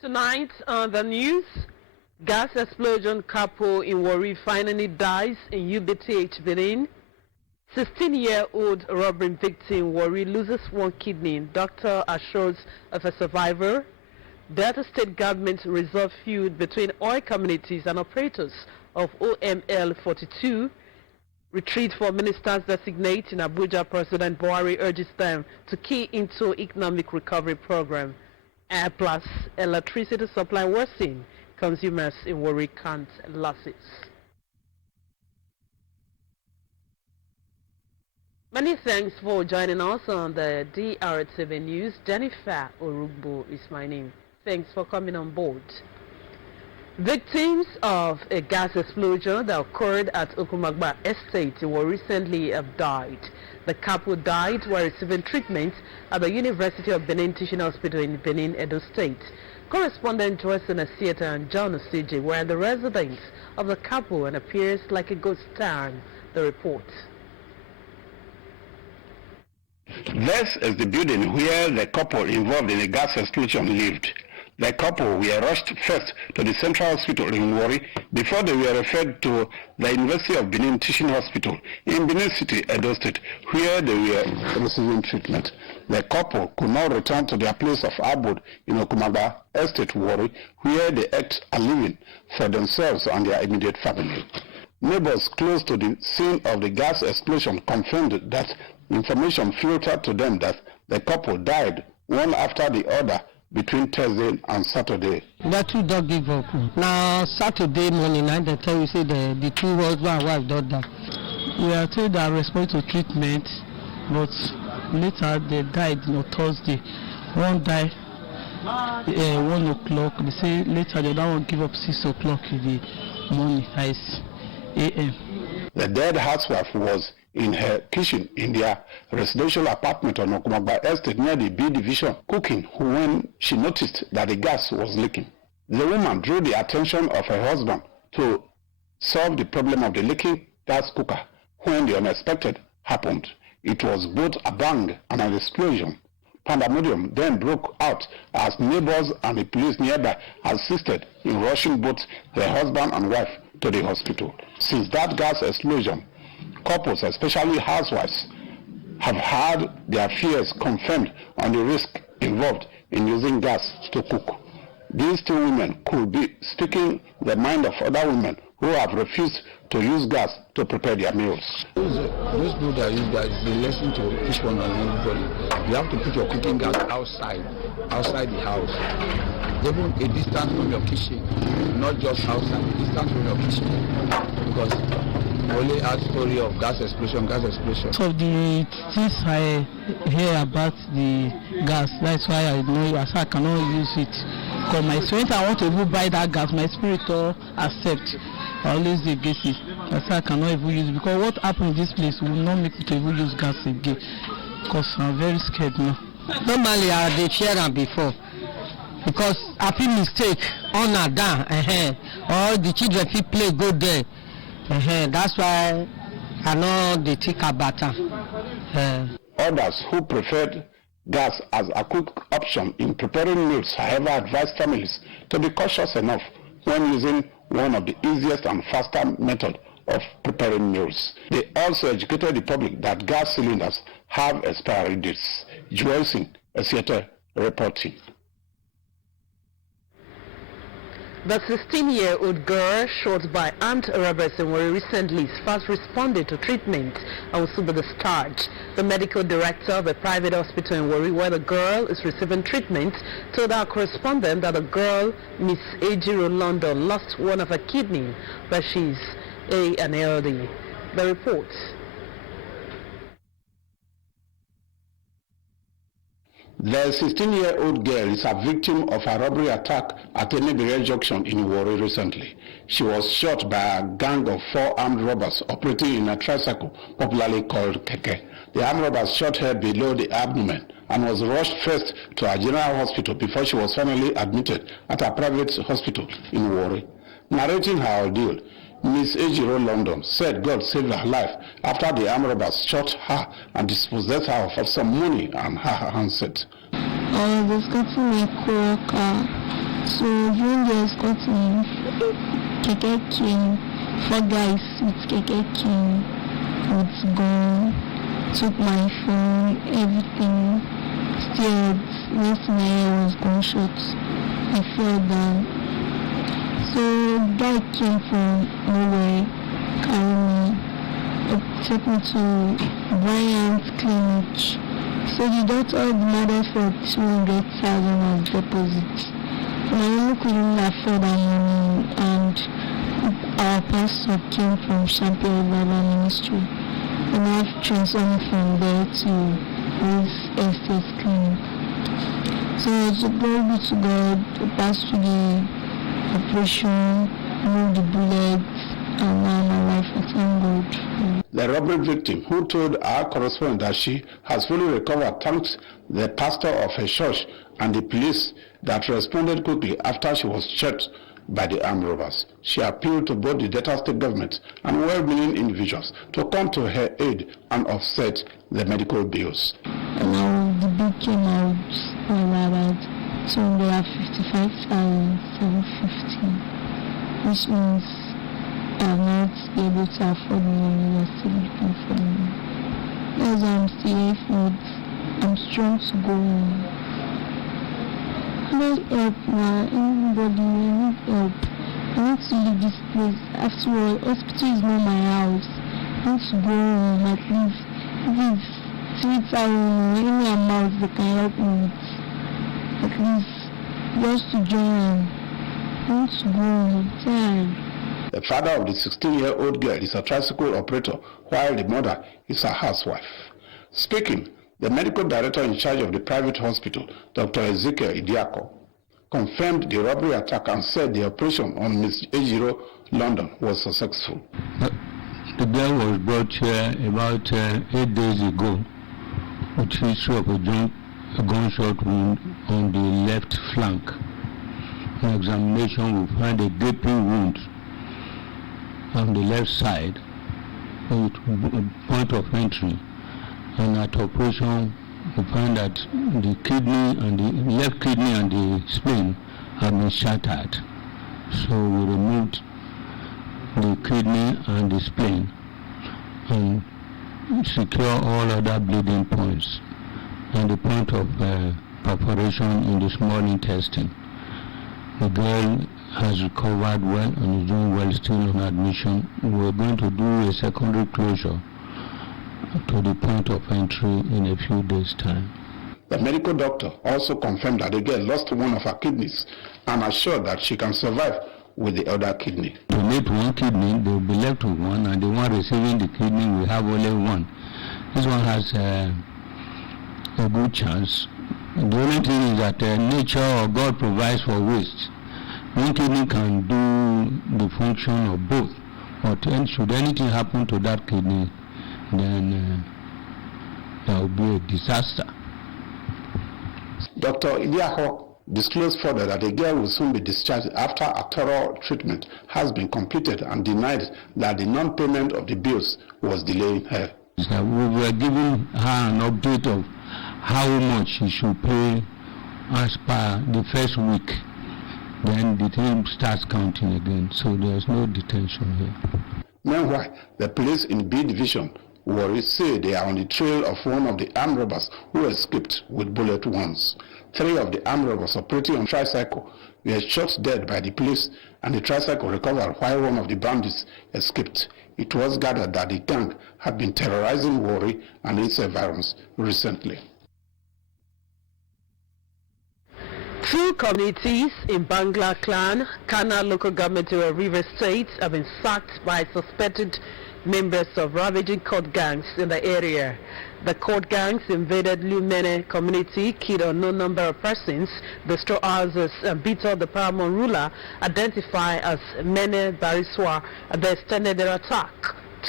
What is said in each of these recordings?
Tonight on the news, gas explosion couple in Warri finally dies in UBTH Benin. 16-year-old robbery victim Warri loses one kidney. Doctor assures of a survivor. Delta State government resolve feud between oil communities and operators of OML 42. Retreat for ministers designate in Abuja. President Buhari urges them to key into economic recovery program. Plus, electricity supply worsening. Consumers in Warri count losses. Many thanks for joining us on the Drtv News. Jennifer Orugbo is my name. Thanks for coming on board. Victims of a gas explosion that occurred at Okumagba Estate were recently have died. The couple died while receiving treatment at the University of Benin Teaching Hospital in Benin, Edo State. Correspondent Joyce Theater and John Osiji were the residents of the couple and appears like a ghost town. The report. This is the building where the couple involved in a gas explosion lived. The couple were rushed first to the Central Hospital in Warri before they were referred to the University of Benin Teaching Hospital in Benin City, Edo State, where they were receiving treatment. The couple could now return to their place of abode in Okumagba Estate, Warri, where they ate a living for themselves and their immediate family. Neighbors close to the scene of the gas explosion confirmed that information filtered to them that the couple died one after the other between Thursday and Saturday. The two don't give up. Now Saturday morning night they tell you say the two husband and wife don't die. We are told that respond to treatment, but later they died on Thursday. One died 1 o'clock. They say later they don't give up 6 o'clock in the morning, AM. The dead housewife was in her kitchen in their residential apartment on Okumagba Estate near the B division cooking when she noticed that the gas was leaking. The woman drew the attention of her husband to solve the problem of the leaking gas cooker when the unexpected happened. It was both a bang and an explosion. Pandemonium then broke out as neighbors and the police nearby assisted in rushing both the husband and wife to the hospital. Since that gas explosion, couples, especially housewives, have had their fears confirmed on the risk involved in using gas to cook. These two women could be speaking the mind of other women who have refused to use gas to prepare their meals. Those people that use gas, they listen to each one and everybody. You have to put your cooking gas outside the house. Even a distance from your kitchen, not just outside, a distance from your kitchen. Because only heard story of gas explosion. So the things I hear about the gas, that's why I know I cannot use it. Because my strength, I want to even buy that gas, my spirit or accept. I always dey get it. That's why I cannot even use it. Because what happened in this place will not make me to even use gas again. Because I'm very scared now. Normally I dey fear am before. Because I feel mistake on or down, or the children fit play go there. That's why I know they think about am. Others who preferred gas as a quick option in preparing meals, however, advised families to be cautious enough when using one of the easiest and faster methods of preparing meals. They also educated the public that gas cylinders have expiry dates. Joycing Esiete reporting. The 16-year-old girl shot by armed robbers in Warri recently first responded to treatment and will soon be discharged. The medical director of a private hospital in Warri, where the girl is receiving treatment, told our correspondent that the girl, Miss Ejiro London, lost one of her kidneys, but she's an elderly. The report. The 16-year-old girl is a victim of a robbery attack at Enebire Junction in Warri recently. She was shot by a gang of 4 armed robbers operating in a tricycle, popularly called keke. The armed robbers shot her below the abdomen and was rushed first to a general hospital before she was finally admitted at a private hospital in Warri. Narrating her ordeal, Miss Ejiro London said God saved her life after the armed robbers shot her and dispossessed her of some money and her handset. I was getting my car, so during the escorting, keke came, 4 guys with keke came, with gun, took my phone, everything, steered, next to my hair was gunshot. I fell down. So guy came from nowhere, carried me, took me to Bryant Clinic. So the doctor demanded for 200,000 as deposit. My mom couldn't afford that money, and our pastor came from Champion Bible Ministry, and I've transferred from there to this estate clinic. So glory be to God, the pastor the operation, remove the bullets, and now my life, I thank God. The robbery victim, who told our correspondent that she has fully recovered, thanks the pastor of her church and the police that responded quickly after she was shot by the armed robbers. She appealed to both the Delta State government and well-meaning individuals to come to her aid and offset the medical bills. And now the bill came out about 255,750, which means I will not be able to afford money. You're still looking for me. That's why I'm still here for it. I'm strong to go on. I need help now. Anybody, I need help. I need to leave this place. After all, hospital is not my house. I need to go home at least. If it's any amount they can help me with. At least, just to join. I need to go home. I'm tired. The father of the 16-year-old girl is a tricycle operator, while the mother is a housewife. Speaking, the medical director in charge of the private hospital, Dr. Ezekiel Idiako, confirmed the robbery attack and said the operation on Ms. Ejiro London was successful. The girl was brought here about 8 days ago with history of a gunshot wound on the left flank. On examination, we find a gaping wound on the left side with point of entry, and at operation we find that the kidney and the left kidney and the spleen have been shattered. So we removed the kidney and the spleen and secure all other bleeding points and the point of perforation in the small intestine. The girl has recovered well and is doing well, still on admission. We're going to do a secondary closure to the point of entry in a few days' time. The medical doctor also confirmed that the girl lost one of her kidneys and assured that she can survive with the other kidney. Donate one kidney, they will be left with one, and the one receiving the kidney will have only one. This one has a good chance. The only thing is that nature or God provides for waste. One kidney can do the function of both, but should anything happen to that kidney, then there will be a disaster. Dr. Iliaho disclosed further that the girl will soon be discharged after a thorough treatment has been completed, and denied that the non-payment of the bills was delaying her. So we were giving her an update of how much she should pay as per the first week. Then the thing starts counting again, so there's no detention here. Meanwhile, the police in B Division Warri say they are on the trail of one of the armed robbers who escaped with bullet wounds. 3 of the armed robbers operating on tricycle were shot dead by the police, and the tricycle recovered while one of the bandits escaped. It was gathered that the gang had been terrorizing Warri and its environs recently. 2 communities in Bangla Clan, Kana local government of Rivers State, have been sacked by suspected members of ravaging court gangs in the area. The court gangs invaded Lumene community, killed a no number of persons, destroyed houses, and beat up the paramount ruler, identified as Mene Bariswa, and they extended their attack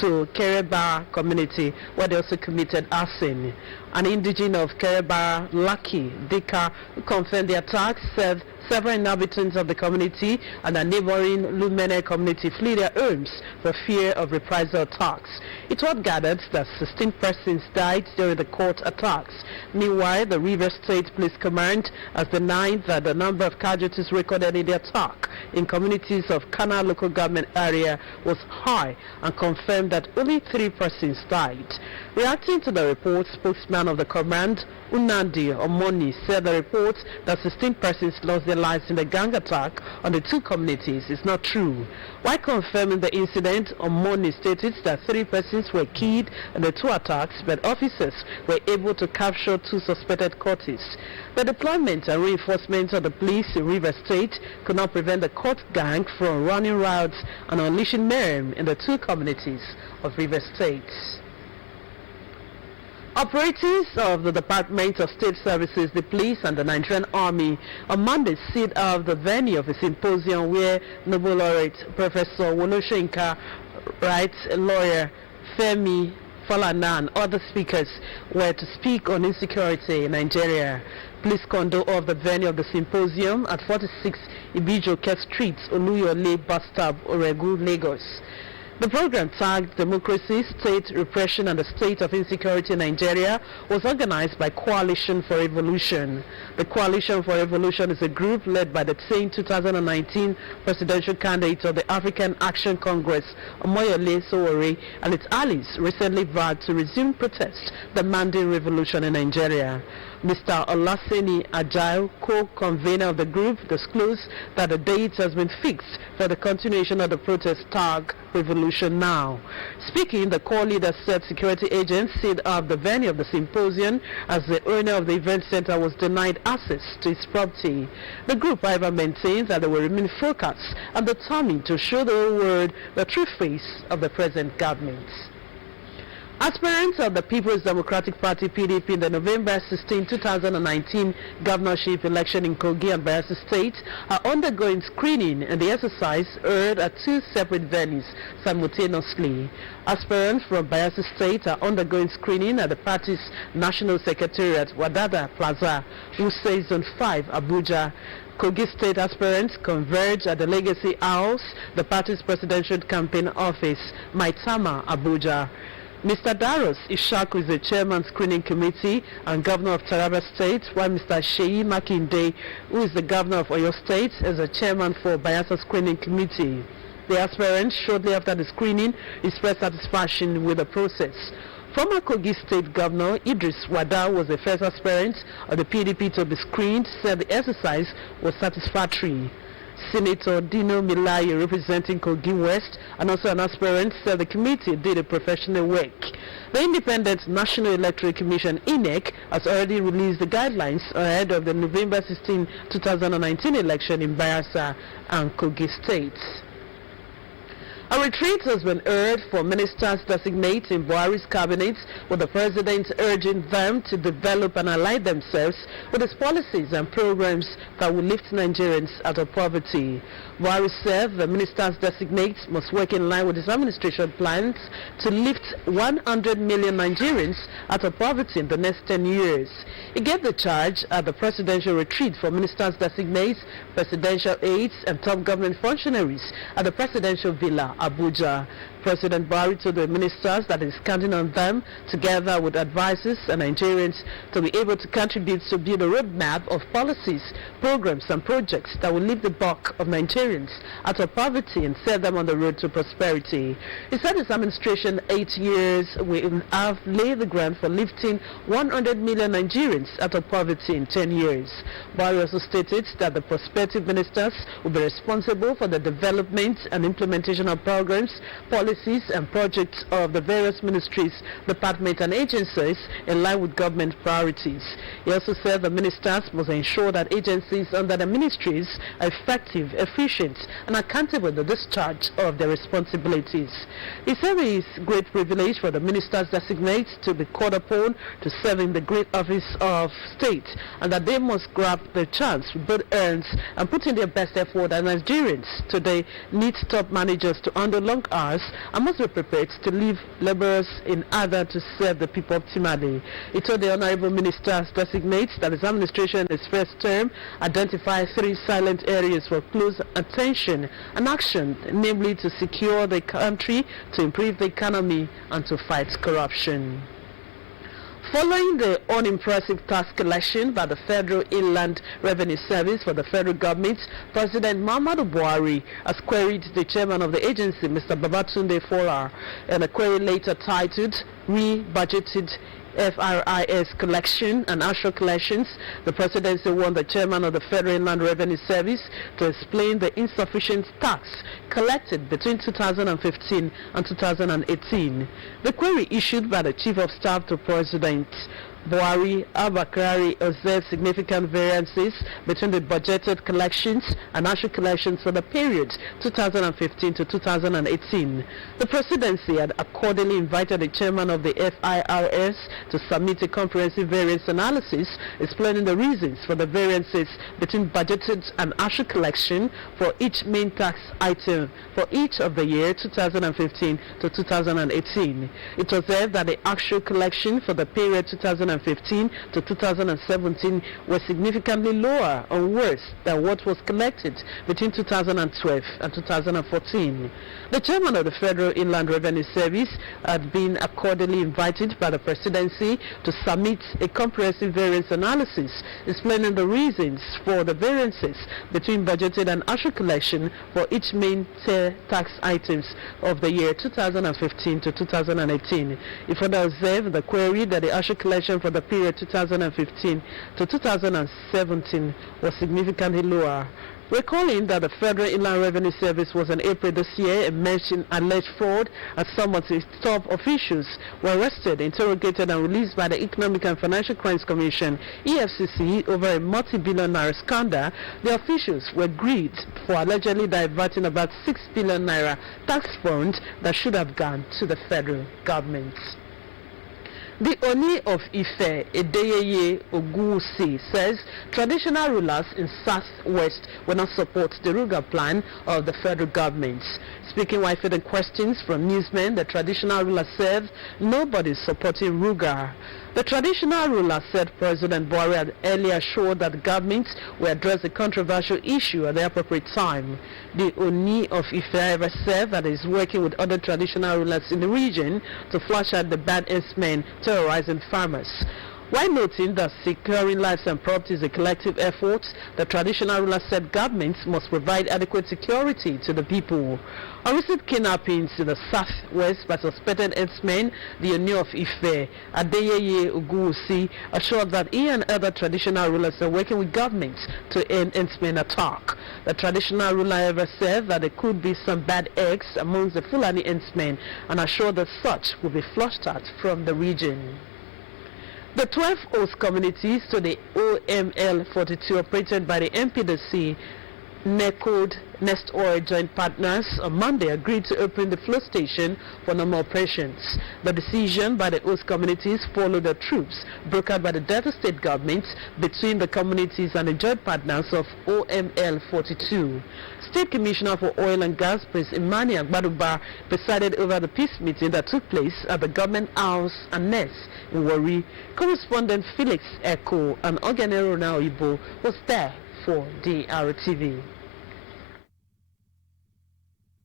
to Kereba community, where they also committed arson. An indigene of Kereba, Lucky Dika, who confirmed the attack, said several inhabitants of the community and the neighboring Lumene community flee their homes for fear of reprisal attacks. It was gathered that 16 persons died during the court attacks. Meanwhile, the Rivers State Police Command has denied that the number of casualties recorded in the attack in communities of Kana local government area was high, and confirmed that only 3 persons died. Reacting to the report, spokesman of the command, Unandi Omoni, said the report that 16 persons lost their lives in the gang attack on the 2 communities is not true. While confirming the incident, Omoni stated that 3 persons were killed in the 2 attacks, but officers were able to capture 2 suspected cultists. The deployment and reinforcement of the police in Rivers State could not prevent the court gang from running riots and unleashing mayhem in the 2 communities of Rivers State. Operatives of the Department of State Services, the police, and the Nigerian Army on Monday sealed off the venue of a symposium where Nobel laureate Professor Woloshenka, rights lawyer Femi Falana, and other speakers were to speak on insecurity in Nigeria. Police condo of the venue of the symposium at 46 Ibijoke Street, Oluyole Bus Stop, Oregu, Lagos. The program, tagged Democracy, State Repression and the State of Insecurity in Nigeria, was organized by Coalition for Revolution. The Coalition for Revolution is a group led by the same 2019 presidential candidate of the African Action Congress, Omoyole Sowore, and its allies recently vowed to resume protests demanding revolution in Nigeria. Mr. Olaseni Ajayo, co-convener of the group, disclosed that the date has been fixed for the continuation of the protest tag Revolution Now. Speaking, the core leader said security agents sealed up the venue of the symposium as the owner of the event center was denied access to his property. The group, however, maintains that they will remain focused and determined to show the whole world the true face of the present government. Aspirants of the People's Democratic Party (PDP) in the November 16, 2019 governorship election in Kogi and Bayelsa State are undergoing screening, and the exercise heard at 2 separate venues simultaneously. Aspirants from Bayelsa State are undergoing screening at the party's National Secretariat, Wadada Plaza, Wuse Zone 5, Abuja. Kogi State aspirants converge at the Legacy House, the party's presidential campaign office, Maitama, Abuja. Mr. Daros Ishaku is the chairman screening committee and governor of Taraba State, while Mr. Sheyi Makinde, who is the governor of Oyo State, is the chairman for Bayelsa screening committee. The aspirants, shortly after the screening, expressed satisfaction with the process. Former Kogi State Governor Idris Wada was the first aspirant of the PDP to be screened, said the exercise was satisfactory. Senator Dino Milayo, representing Kogi West, and also an aspirant, said the committee did a professional work. The Independent National Electoral Commission, INEC, has already released the guidelines ahead of the November 16, 2019 election in Bayelsa and Kogi states. A retreat has been urged for ministers designate in Buhari's cabinet, with the president urging them to develop and align themselves with his policies and programs that will lift Nigerians out of poverty. Buhari said the ministers designate must work in line with his administration plans to lift 100 million Nigerians out of poverty in the next 10 years. He gave the charge at the presidential retreat for ministers designate, presidential aides and top government functionaries at the presidential villa, Abuja. President Buhari told the ministers that he is counting on them, together with advisors and Nigerians, to be able to contribute to build a roadmap of policies, programs and projects that will lift the bulk of Nigerians out of poverty and set them on the road to prosperity. He said his administration 8 years will have laid the ground for lifting 100 million Nigerians out of poverty in 10 years. Buhari also stated that the prospective ministers will be responsible for the development and implementation of programs, policies and projects of the various ministries, departments and agencies in line with government priorities. He also said the ministers must ensure that agencies under the ministries are effective, efficient and accountable in the discharge of their responsibilities. He said it is great privilege for the ministers designate to be called upon to serve in the great office of state, and that they must grab the chance with both hands and put in their best effort. And Nigerians today need top managers to handle long hours and must be prepared to leave laborers in order to serve the people optimally. He told the honorable ministers designate that his administration in its first term identified 3 silent areas for close attention and action, namely to secure the country, to improve the economy and to fight corruption. Following the unimpressive tax collection by the Federal Inland Revenue Service for the federal government, President Muhammadu Buhari has queried the chairman of the agency, Mr. Babatunde Fola, in a query later titled Re-Budgeted FRIS collection and actual collections. The presidency warned the chairman of the Federal Inland Revenue Service to explain the insufficient tax collected between 2015 and 2018. The query issued by the Chief of Staff to President Buhari Abakari observed significant variances between the budgeted collections and actual collections for the period 2015 to 2018. The presidency had accordingly invited the chairman of the FIRS to submit a comprehensive variance analysis explaining the reasons for the variances between budgeted and actual collection for each main tax item for each of the year 2015 to 2018. It observed that the actual collection for the period 2015 to 2017 was significantly lower or worse than what was collected between 2012 and 2014. The chairman of the Federal Inland Revenue Service had been accordingly invited by the presidency to submit a comprehensive variance analysis explaining the reasons for the variances between budgeted and actual collection for each main tax items of the year 2015 to 2018. It further observed the query that the actual collection for the period 2015 to 2017 was significantly lower. Recalling that the Federal Inland Revenue Service was in April this year and mentioned alleged fraud, and some of its top officials were arrested, interrogated and released by the Economic and Financial Crimes Commission, EFCC, over a multi-billion naira scandal, the officials were grilled for allegedly diverting about 6 billion naira tax funds that should have gone to the federal government. The Oni of Ife, Edeyeye Ogunwusi, says traditional rulers in Southwest will not support the Ruga plan of the federal government. Speaking while fielding questions from newsmen, the traditional ruler said nobody is supporting Ruga. The traditional ruler said President Buhari had earlier assured that the government will address the controversial issue at the appropriate time. The Oni of Ife said that he is working with other traditional rulers in the region to flush out the bad men terrorizing farmers. While noting that securing lives and property is a collective effort, the traditional ruler said governments must provide adequate security to the people. On recent kidnappings in the southwest by suspected herdsmen, the Oni of Ife, Adeyeye Ogunwusi, assured that he and other traditional rulers are working with governments to end herdsmen attack. The traditional ruler ever said that there could be some bad eggs amongst the Fulani herdsmen and assured that such will be flushed out from the region. The 12 host communities to the OML 42 operated by the MPDC NECOD Nest Oil joint partners on Monday agreed to open the flow station for normal operations. The decision by the host communities followed the truce brokered by the Delta State government between the communities and the joint partners of OML 42. State Commissioner for Oil and Gas, Prince Emmanuel Gbaduba, presided over the peace meeting that took place at the Government House and Nest in Warri. Correspondent Felix Echo and Ogenero Naoibo was there for Drtv.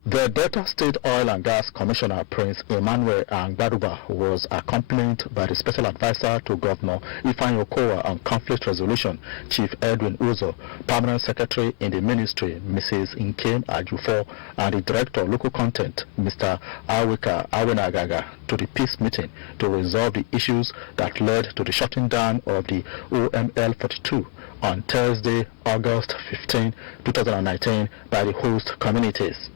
The Delta State Oil and Gas Commissioner Prince Emmanuel Gbaduba was accompanied by the Special Advisor to Governor Ifeanyi Okowa on Conflict Resolution, Chief Edwin Uzo, Permanent Secretary in the Ministry, Mrs. Nkem Ajufo, and the Director of Local Content, Mr. Awika Awenagaga, to the peace meeting to resolve the issues that led to the shutting down of the OML 42 on Thursday, August 15, 2019 by the host communities.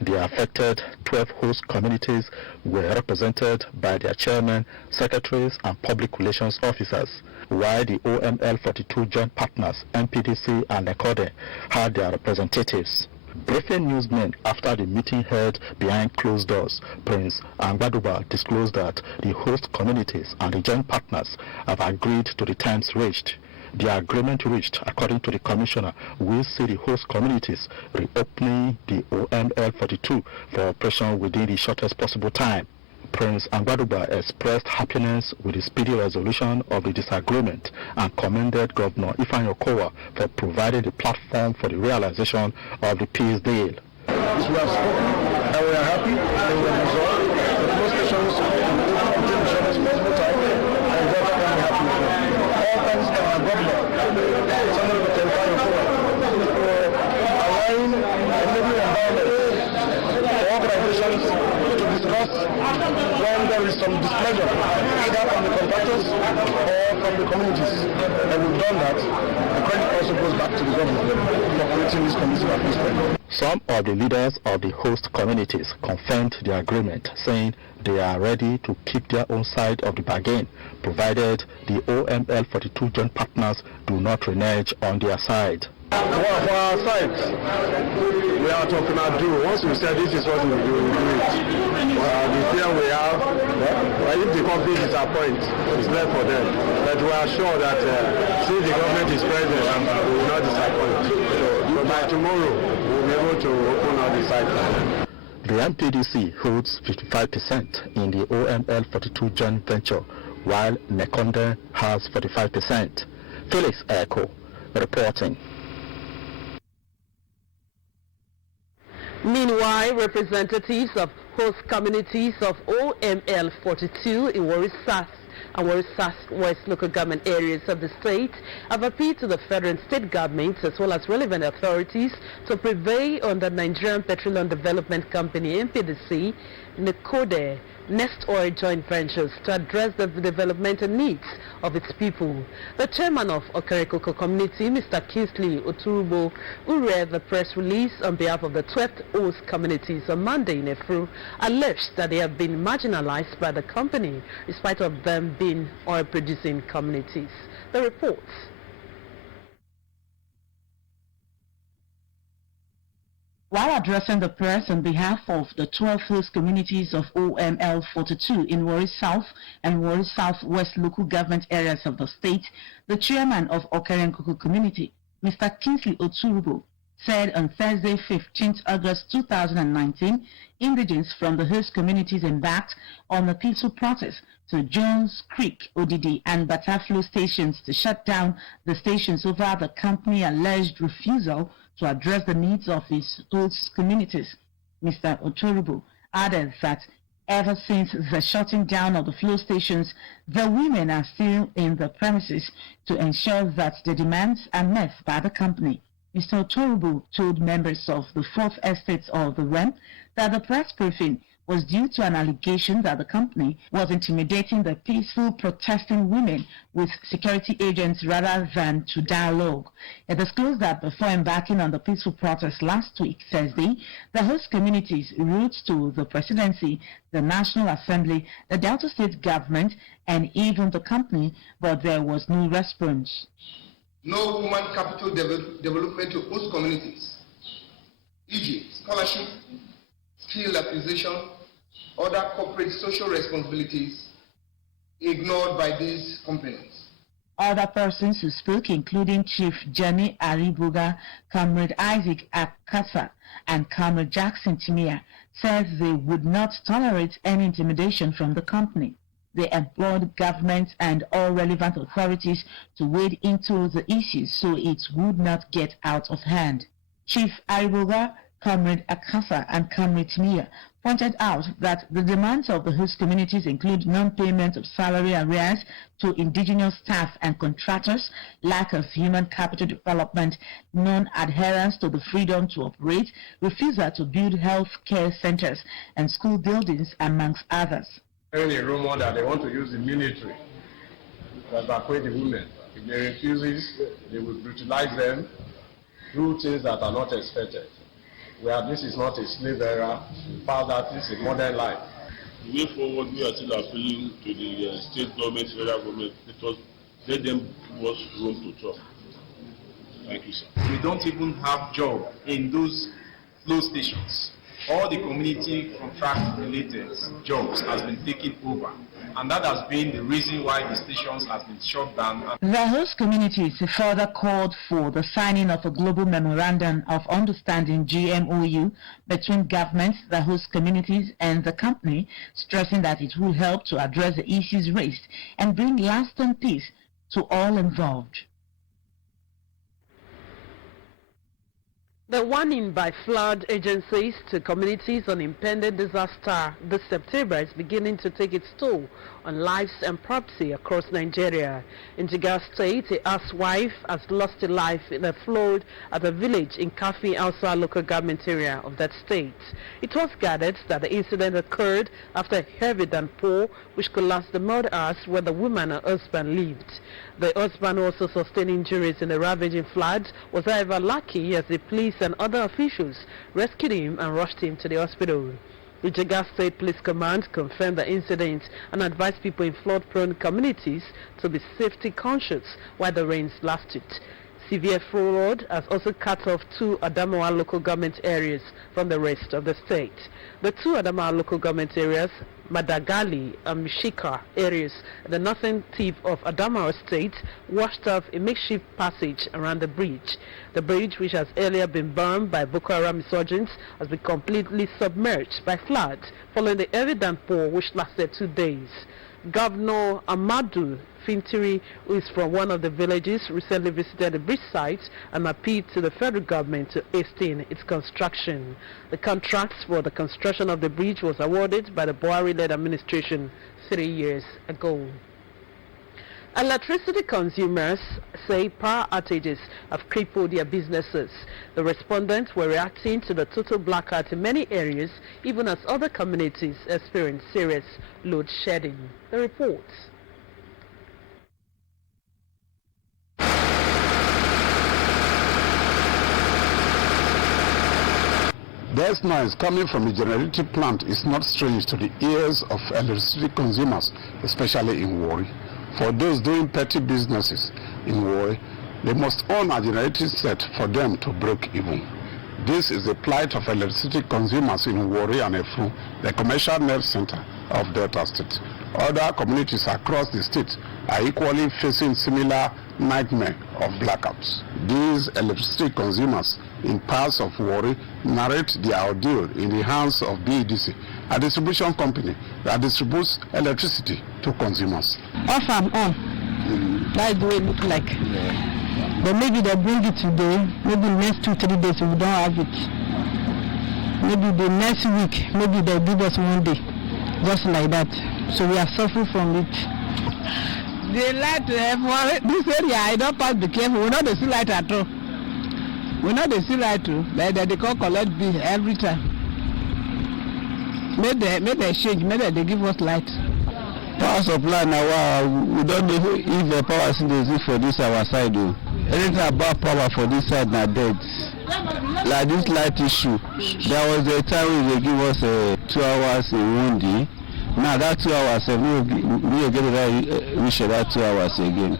The affected 12 host communities were represented by their chairmen, secretaries, and public relations officers, while the OML 42 joint partners, MPDC and NECODE, had their representatives. Briefing newsmen after the meeting held behind closed doors, Prince Gbaduba disclosed that the host communities and the joint partners have agreed to the terms reached. The agreement reached, according to the Commissioner, will see the host communities reopening the OML 42 for operation within the shortest possible time. Prince Gbaduba expressed happiness with the speedy resolution of the disagreement and commended Governor Ifeanyi Okowa for providing the platform for the realization of the peace deal. We have spoken and we are happy and we have resolved the flow stations within the shortest possible time, and Delta can be happy with them. All thanks to our Governor, Senator Ifeanyi Okowa, for allowing a living environment for organizations to discuss when there is some displeasure, either from the contractors or from the communities. And we've done that. The credit also goes back to the government for creating this commission at this point. Some of the leaders of the host communities confirmed the agreement, saying they are ready to keep their own side of the bargain, provided the OML 42 joint partners do not renege on their side. Well, for our side, we are talking about do. Once we say this is what we will do, we will do it. The fear we have, if the company disappoints, it's left for them. But we are sure that since the government is present, we will not disappoint. So by tomorrow, we will be able to open all the sites. The MPDC holds 55% in the OML 42 joint venture, while NECODE has 45%. Felix Echo reporting. Meanwhile, representatives of host communities of OML 42 in Warri South and Warri Southwest local government areas of the state have appealed to the federal and state governments as well as relevant authorities to prevail on the Nigerian Petroleum Development Company (MPDC) NECODE Nest Oil joint ventures to address the developmental needs of its people. The chairman of Okerekoko community, Mr. Kingsley Oturubo, who read the press release on behalf of the 12 host communities on Monday in Efru, alleged that they have been marginalized by the company in spite of them being oil-producing communities. The report. While addressing the press on behalf of the 12 host communities of OML 42 in Warri South and Warri Southwest local government areas of the state, the chairman of Okerekoko community, Mr. Kingsley Oturubo, said on Thursday, 15th August 2019, indigents from the host communities embarked on a peaceful protest to Jones Creek, Odidi, and Bataflo stations to shut down the stations over the company's alleged refusal to address the needs of its host communities. Mr. Oturubo added that Ever since the shutting down of the fuel stations, the women are still in the premises to ensure that the demands are met by the company. Mr. Otorubu told members of the Fourth Estate of the REM that the press briefing was due to an allegation that the company was intimidating the peaceful protesting women with security agents rather than to dialogue. It disclosed that before embarking on the peaceful protest last week, Thursday, the host communities wrote to the presidency, the National Assembly, the Delta State government, and even the company, but there was no response. No woman capital development to host communities, e.g. scholarship, skill acquisition, other corporate social responsibilities ignored by these companies. Other persons who spoke, including Chief Jenny Aribuga, Comrade Isaac Akasa, and Comrade Jackson Timia, said they would not tolerate any intimidation from the company. They implored government and all relevant authorities to wade into the issues so it would not get out of hand. Chief Aribuga, Comrade Akasa, and Comrade Timia pointed out that the demands of the host communities include non-payment of salary arrears to indigenous staff and contractors, lack of human capital development, non-adherence to the freedom to operate, refusal to build health care centers and school buildings, amongst others. Any rumor that they want to use the military to evacuate the women, if they refuse, they will brutalize them, do things that are not expected. Where this is not a slave era, in fact that is a modern life. The way forward, we are still appealing to the state government, federal government, because let them give us room to talk. Thank you, sir. We don't even have job in those flow stations. All the community contract related jobs has been taken over, and that has been the reason why the stations has been shut down. The host communities further called for the signing of a global memorandum of understanding GMOU between government, the host communities and the company, stressing that it will help to address the issues raised and bring lasting peace to all involved. The warning by flood agencies to communities on impending disaster this September is beginning to take its toll on lives and property across Nigeria. In Jigawa State, a housewife has lost her life in a flood at a village in Kafi, Hausa local government area of that state. It was gathered that the incident occurred after a heavy downpour which collapsed the mud house where the woman and husband lived. The husband, also sustained injuries in the ravaging floods, was however lucky as the police and other officials rescued him and rushed him to the hospital. The Jigawa State Police Command confirmed the incident and advised people in flood-prone communities to be safety conscious while the rains lasted. Severe flood has also cut off 2 Adamawa local government areas from the rest of the state. The 2 Adamawa local government areas, Madagali and Mishika areas, the northern tip of Adamawa State, washed off a makeshift passage around the bridge. The bridge, which has earlier been burned by Boko Haram insurgents, has been completely submerged by floods following the heavy downpour which lasted 2 days. Governor Amadu Fintiri, who is from one of the villages, recently visited the bridge site and appealed to the federal government to hasten its construction. The contract for the construction of the bridge was awarded by the Buhari-led administration 3 years ago. Electricity consumers say power outages have crippled their businesses. The respondents were reacting to the total blackout in many areas, even as other communities experience serious load shedding. The report. This noise coming from the generating plant is not strange to the ears of electricity consumers, especially in Warri. For those doing petty businesses in Warri, they must own a generating set for them to break even. This is the plight of electricity consumers in Warri and Efru, the commercial nerve center of Delta State. Other communities across the state are equally facing similar nightmare of blackouts. These electricity consumers in parts of Warri narrate their ordeal in the hands of BEDC, a distribution company that distributes electricity to consumers. Off and on, that's the way it looks like. But maybe they bring it today, maybe next 2-3 days we don't have it. Maybe the next week, maybe they'll give us 1 day. just like that. So we are suffering from it. The light for this area, I don't pass the careful. We not the see light at all. We not the see light too. Like they call collect bill every time. Maybe they change. Maybe they give us light. Power supply now. We don't know if the power is for this our side. Anything about power for this side now dead. Like this light issue, there was a time when they give us 2 hours in one day. Now that 2 hours, we get it reach that 2 hours again.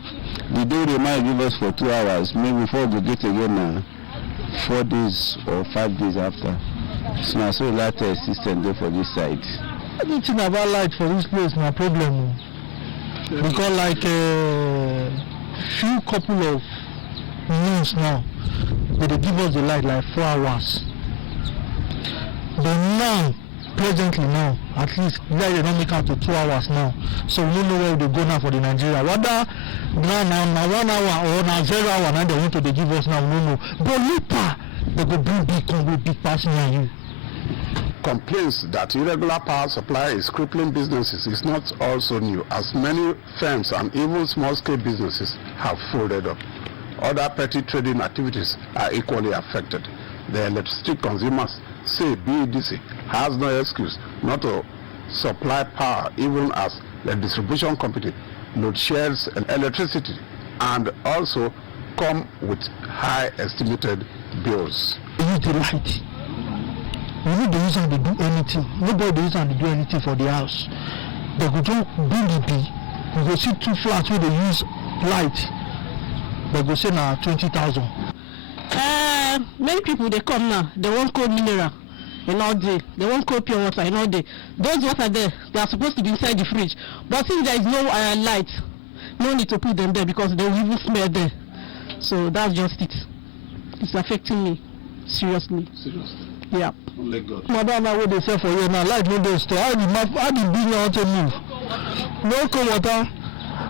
The day they might give us for 2 hours, maybe before we get again 4 days or 5 days after. So now so light system there for this side. Anything about light for this place no problem. Because like few couple of months now, they give us the light like 4 hours. But now, presently now, at least they don't make out to 2 hours now. So we don't know where they go now for the Nigeria. Whether now 1 hour or now 0 hour now they want to give us now, no. But later, they go bring big person on you. Complaints that irregular power supply is crippling businesses is not also new, as many firms and even small-scale businesses have folded up. Other petty trading activities are equally affected. The electricity consumers say BEDC has no excuse not to supply power, even as the distribution company load shares electricity and also come with high estimated bills. We need to use them to do anything. Nobody use them to do anything for the house. They could just bring the bill. We go see 2 flats where they use light. They go say now 20,000. Many people they come now. They want cold mineral in all day. They want cold pure water in all day. Those water there, they are supposed to be inside the fridge. But since there is no light, no need to put them there because they will even smell there. So that's just it. It's affecting me seriously. Yeah. Madam, what they say for you now, light no dey store. How the business want to move? No cold water.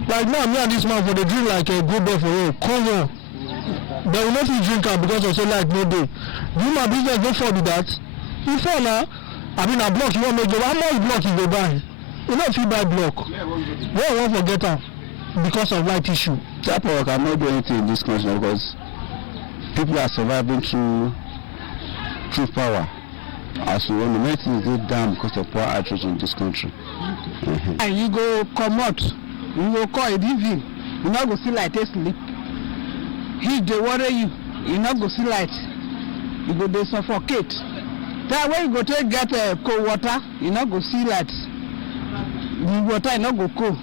Like now, me and this man for the drink like a good day for you. Cold water. They will not drink am because of say light no dey. Do my business no fall with that? You fall now. I mean a block you want make go. How much block you go buy? You know if you buy block. Where you want forget am because of light issue. Power cannot do anything in this country because people are surviving through power. As we want to make things go down because of power outrage in this country. And you go come out, you go call a DV, you not go see light sleep. He they worry you, you not go see light. You go dey suffocate. That way you go take get cold water, you not go see light. The water you not go cool.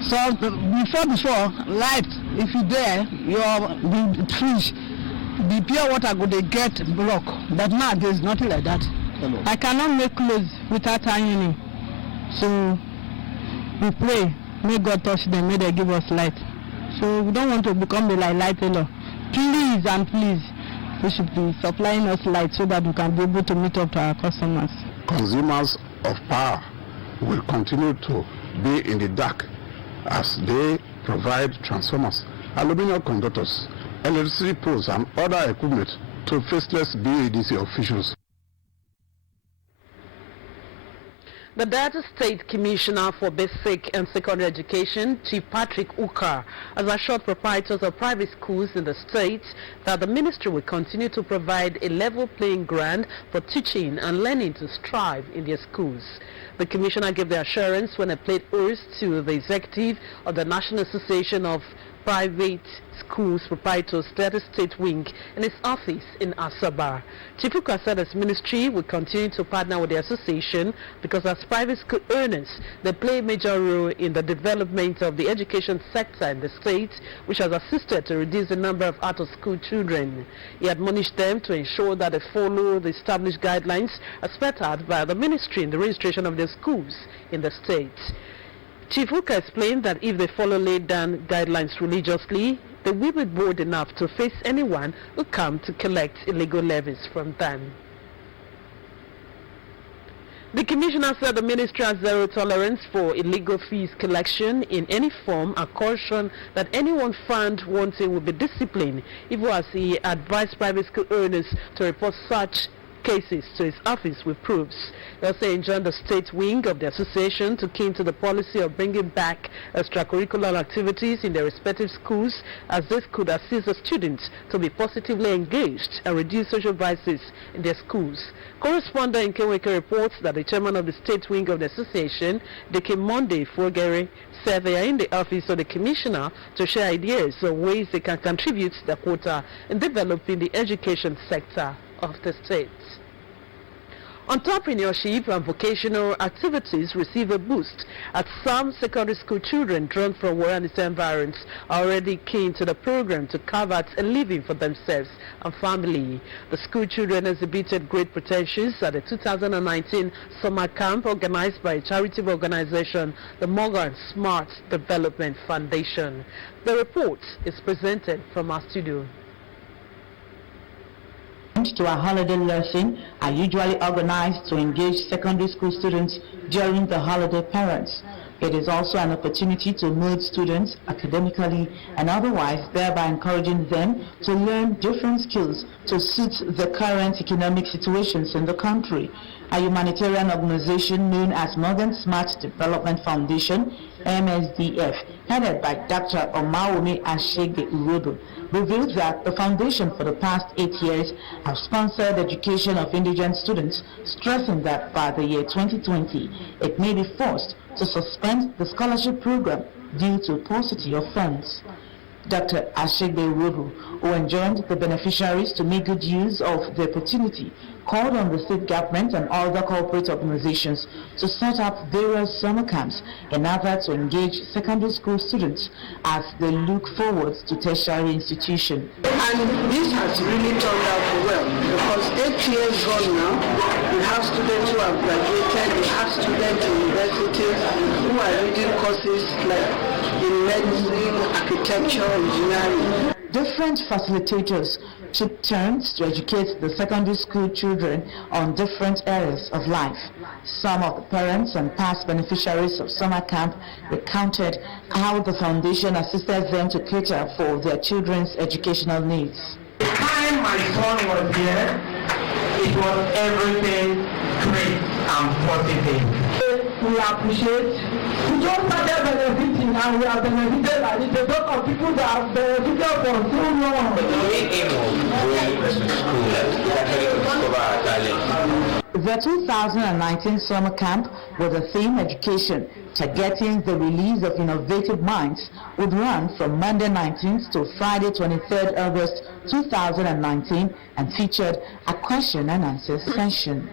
So before light, if you there, the fridge. The pure water go they get block, but now there's nothing like that. Hello. I cannot make clothes without ironing. So we pray, may God touch them, may they give us light. So we don't want to become a light tailor. Please and please, we should be supplying us light so that we can be able to meet up to our customers. Consumers of power will continue to be in the dark as they provide transformers, aluminum conductors, electricity poles and other equipment to faceless BEDC officials. The Delta State Commissioner for Basic and Secondary Education, Chief Patrick Uka, has assured proprietors of private schools in the state that the ministry will continue to provide a level playing ground for teaching and learning to strive in their schools. The Commissioner gave the assurance when he played host to the executive of the National Association of Private Schools Proprietors Delta State Wing in his office in Asaba. Chief Uka said his ministry will continue to partner with the association because as private school owners, they play a major role in the development of the education sector in the state, which has assisted to reduce the number of out-of-school children. He admonished them to ensure that they follow the established guidelines as set out by the ministry in the registration of their schools in the state. Chief Uka explained that if they follow laid down guidelines religiously, they will be bold enough to face anyone who come to collect illegal levies from them. The Commissioner said the ministry has zero tolerance for illegal fees collection in any form and cautioned that anyone found wanting will be disciplined, even as he advised private school owners to report such cases to his office with proofs. He also enjoined the state wing of the association to keen to the policy of bringing back extracurricular activities in their respective schools, as this could assist the students to be positively engaged and reduce social vices in their schools. Correspondent Nkeweke reports that the chairman of the state wing of the association, Dike Monday Fogere, said they are in the office of the commissioner to share ideas on ways they can contribute to the quota in developing the education sector of the state. Entrepreneurship and vocational activities receive a boost as some secondary school children drawn from Warri and its environs are already keen to the program to carve out a living for themselves and family. The school children exhibited great potentials at the 2019 summer camp organized by a charitable organization, the Morgan Smart Development Foundation. The report is presented from our studio. To a holiday lesson are usually organized to engage secondary school students during the holiday periods. It is also an opportunity to mold students academically and otherwise, thereby encouraging them to learn different skills to suit the current economic situations in the country. A humanitarian organization known as Morgan Smart Development Foundation, MSDF, headed by Dr. Omawumi Ashege Urodo, revealed that the foundation for the past 8 years has sponsored education of indigent students, stressing that by the year 2020, it may be forced to suspend the scholarship program due to paucity of funds. Dr. Ashegbe Urodo, who enjoined the beneficiaries to make good use of the opportunity, called on the state government and other corporate organizations to set up various summer camps in order to engage secondary school students as they look forward to tertiary institutions. And this has really turned out well, because 8 years gone now, we have students who have graduated, we have students in universities who are reading courses like in medicine, architecture, engineering. Different facilitators took turns to educate the secondary school children on different areas of life. Some of the parents and past beneficiaries of summer camp recounted how the foundation assisted them to cater for their children's educational needs. The time my son was here, it was everything great and positive. We appreciate. We just started benefiting and we are benefited by it. There's a lot of people that have benefited for so long. The 2019 summer camp with the theme education, targeting the release of innovative minds, would run from Monday 19th to Friday 23rd August 2019 and featured a question and answer session.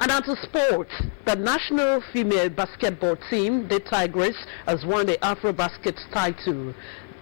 And on to sports, the national female basketball team, the Tigers, has won the AfroBasket title.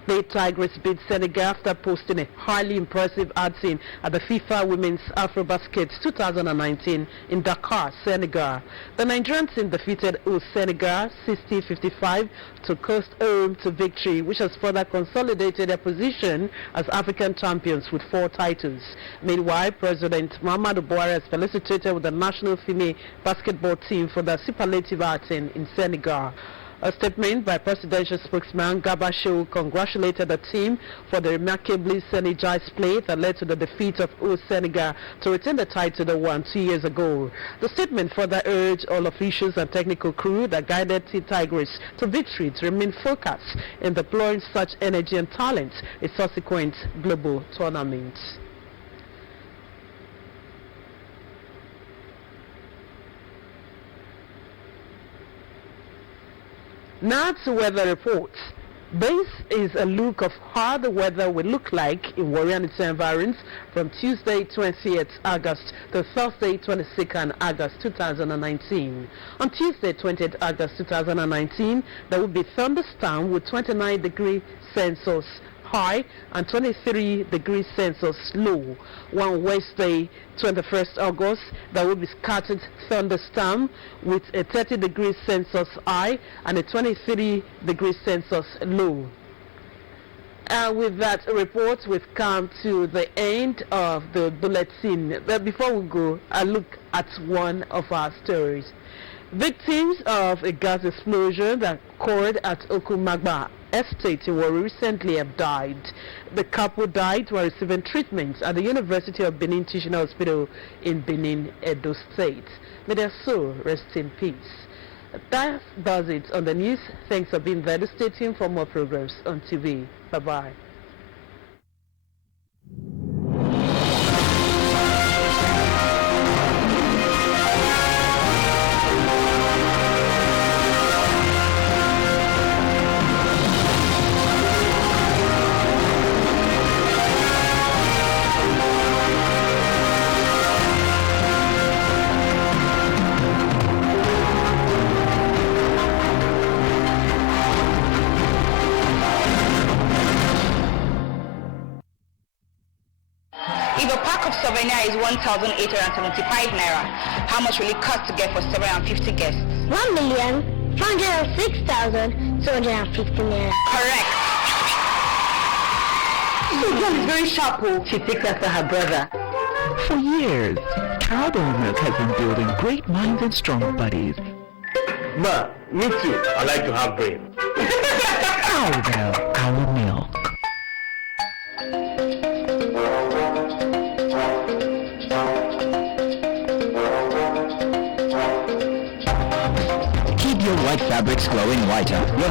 The Tigers beat Senegal after posting a highly impressive outing at the FIFA Women's AfroBasket 2019 in Dakar, Senegal. The Nigerian team defeated Senegal 60-55 to coast home to victory, which has further consolidated their position as African champions with 4 titles. Meanwhile, President Muhammadu Buhari has felicitated with the national female basketball team for their superlative outing in Senegal. A statement by presidential spokesman Garba Shehu congratulated the team for the remarkably synergized play that led to the defeat of Senegal to retain the title they won 2 years ago. The statement further urged all officials and technical crew that guided the Tigers to victory to remain focused in deploying such energy and talent in subsequent global tournaments. Now to weather reports. This is a look of how the weather will look like in Warri and its environs from Tuesday 20th August to Thursday 22nd August 2019. On Tuesday 20th August 2019, there will be thunderstorm with 29 degrees Celsius high and 23 degrees Celsius low. On Wednesday 21st August, there will be scattered thunderstorm with a 30 degrees Celsius high and a 23 degrees Celsius low. And with that report, we've come to the end of the bulletin. But before we go, a look at one of our stories. Victims of a gas explosion that occurred at Okumagba estate in Warri recently have died. The couple died while receiving treatment at the University of Benin Teaching Hospital in Benin, Edo State. May their soul rest in peace. That does it on the news. Thanks for being there. Stay tuned for more programs on TV. Bye-bye. If a pack of souvenir is 1,875 naira, how much will it cost to get for 750 guests? 1,406,250 naira. Correct. This girl is very sharp. She takes after her brother. For years, Cowbell Milk has been building great minds and strong bodies. Ma, me too. I like to have brain. Cowbell, our milk. Keep your white fabrics glowing whiter. Your